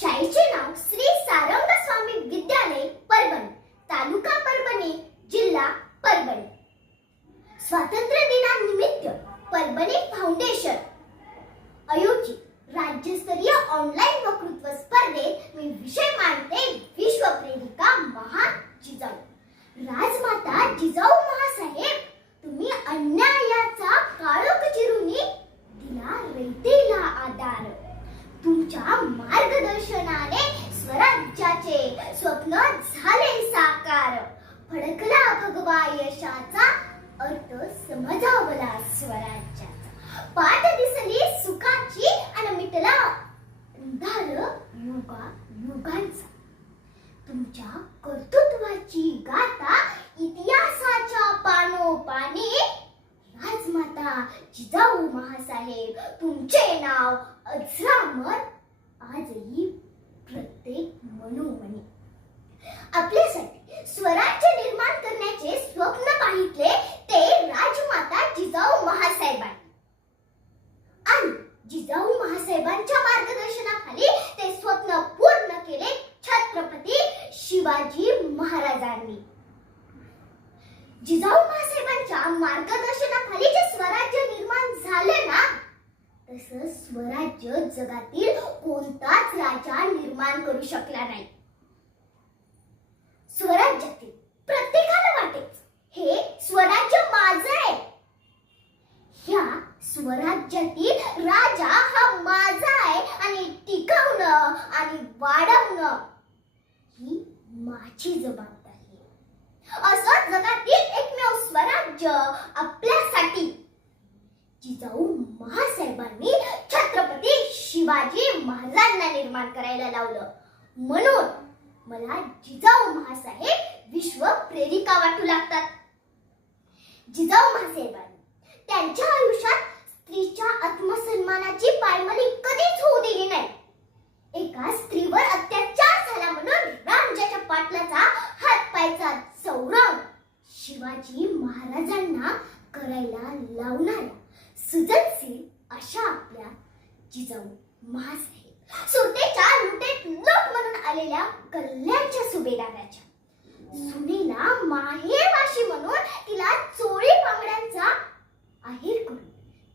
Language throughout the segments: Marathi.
शाळेचे नाव श्री सारंग स्वामी विद्यालय परभणी तालुका परभणी जिल्हा परभणी. स्वातंत्र्य दिनानिमित्त परभणी फाउंडेशन. आयोजित राज्यस्तरीय ऑनलाईन वक्तृत्व स्पर्धेत मी विषय मांडते विश्वप्रेरिका महान जिजाऊ. राजमाता जिजाऊ महासाहेब तुम्ही अन्यायात तुमच्या मार्गदर्शनाने स्वराज्याचे स्वप्न झाले साकार. फडकला भगवा यशाचा अर्थ समजावला स्वराज्याचा. पाठ दिसली सुखाची आणि मिटला अंधार युगा युगांचा. तुमच्या कर्तृत्वाची गाथा इतिहासाच्या पानोपानी राजमाता जिजाऊ महासाहेब तुमचे नाव अजरामर आजही प्रत्येक मनोमनी. आपल्यासाठी स्वराज्य निर्माण करण्याचे स्वप्न पाहितले ते राजमाता जिजाऊ महासाहेबांनी. आणि जिजाऊ महासाहेबांच्या मार्गदर्शनाखाली ते स्वप्न पूर्ण केले छत्रपती शिवाजी महाराजांनी. जिजाऊ महासाहेबांच्या मार्गदर्शनाखाली जे स्वराज्य तसं स्वराज्य जगातील कोणताच राजा निर्माण करू शकला नाही. स्वराज्यातील प्रत्येकाला वाटेच हे स्वराज्य माझ आहे. ह्या स्वराज्यातील राजा हा माझा आहे आणि टिकवणं आणि वाढवणं ही माझी जबाबदारी असं जगातील एकमेव स्वराज्य आपल्यासाठी जिजाऊ महासाहेबांनी छत्रपती महाराजांना निर्माण करायला लावलं. म्हणून मला जिजाऊ महासाहेब विश्व प्रेरिका वाटू लागतात. जिजाऊ महासाहेबांनी त्यांच्या आयुष्यात स्त्रीच्या आत्मसन्मानाची पायमली कधीच होऊ दिली नाही. एका स्त्रीवर अत्याचार झाला म्हणून रामजाच्या पाटलाचा हात पायचा चौरंग शिवाजी महाराजांना करायला लावणाऱ्या सुजनशील अशा आपल्या जिजाऊ मास आहे. सुरतेच्या लुटेत लूट म्हणून आलेल्या कल्याणच्या सुभेदाराच्या. सुनेला माहेरवाशी म्हणून तिला चोळी पांगड्यांचा आहेर करून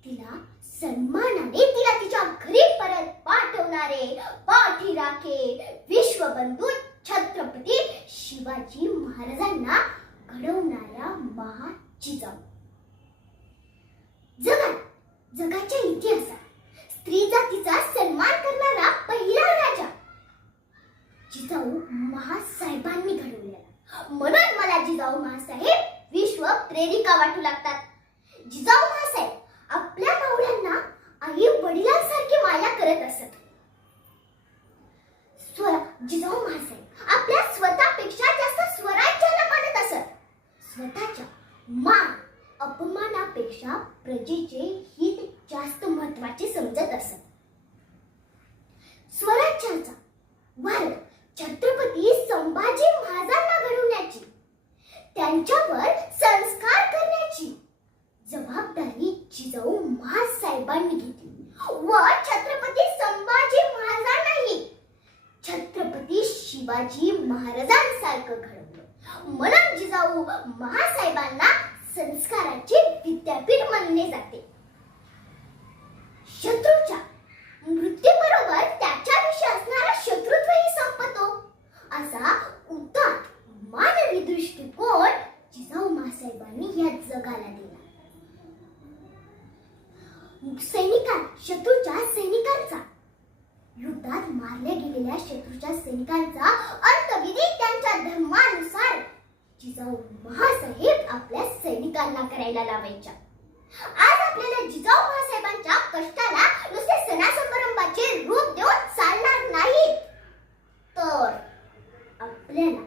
तिला सन्मानाने तिला तिच्या घरी परत पाठवणारे पाठी राखे विश्वबंधू छत्रपती शिवाजी महाराजांना घडवणाऱ्या महाजिजाऊ जगात जगाच्या इतिहासात स्त्री जातीचा सन्मान करणारा पहिला राजा जिजाऊ महासाहेबांनी घडवलेला म्हणून मला जिजाऊ महासाहेब विश्व प्रेरिका वाटू लागतात जिजाऊ महासाहेब आपल्या पाहुण्यांना आई वडिलांसारखी माया करत असत. जिजाऊ महासाहेब आपल्या स्वतःपेक्षा जास्त स्वराज्याला मानत असत स्वतःच्या मान अपमानापेक्षा प्रजेचे हित जास्त महत्त्वाचे समजत असत स्वराज्याचा भारत छत्रपती संभाजी महाराजांना घडवण्याची त्यांच्यावर संस्कार करण्याची जबाबदारी जिजाऊ महासाहेबांनी घेतली. व छत्रपती संभाजी महाराजांनाही. छत्रपती शिवाजी महाराजांसारखं घडवलं. म्हणून जिजाऊ महासाहेबांना संस्काराचे विद्यापीठ मानले जाते. सैनिकां शत्रूच्या सैनिकांचा. युद्धात मारल्या गेलेल्या शत्रूच्या सैनिकांचा अर्थविधी त्यांच्या धर्मानुसार जिजाऊ महासाहेब आपल्या सैनिकांना करायला लावायच्या. आज आपल्याला जिजाऊ महासाहेबांच्या कष्टाला नुसते सणासमारंभाचे रूप देऊन चालणार नाही तर आपल्याला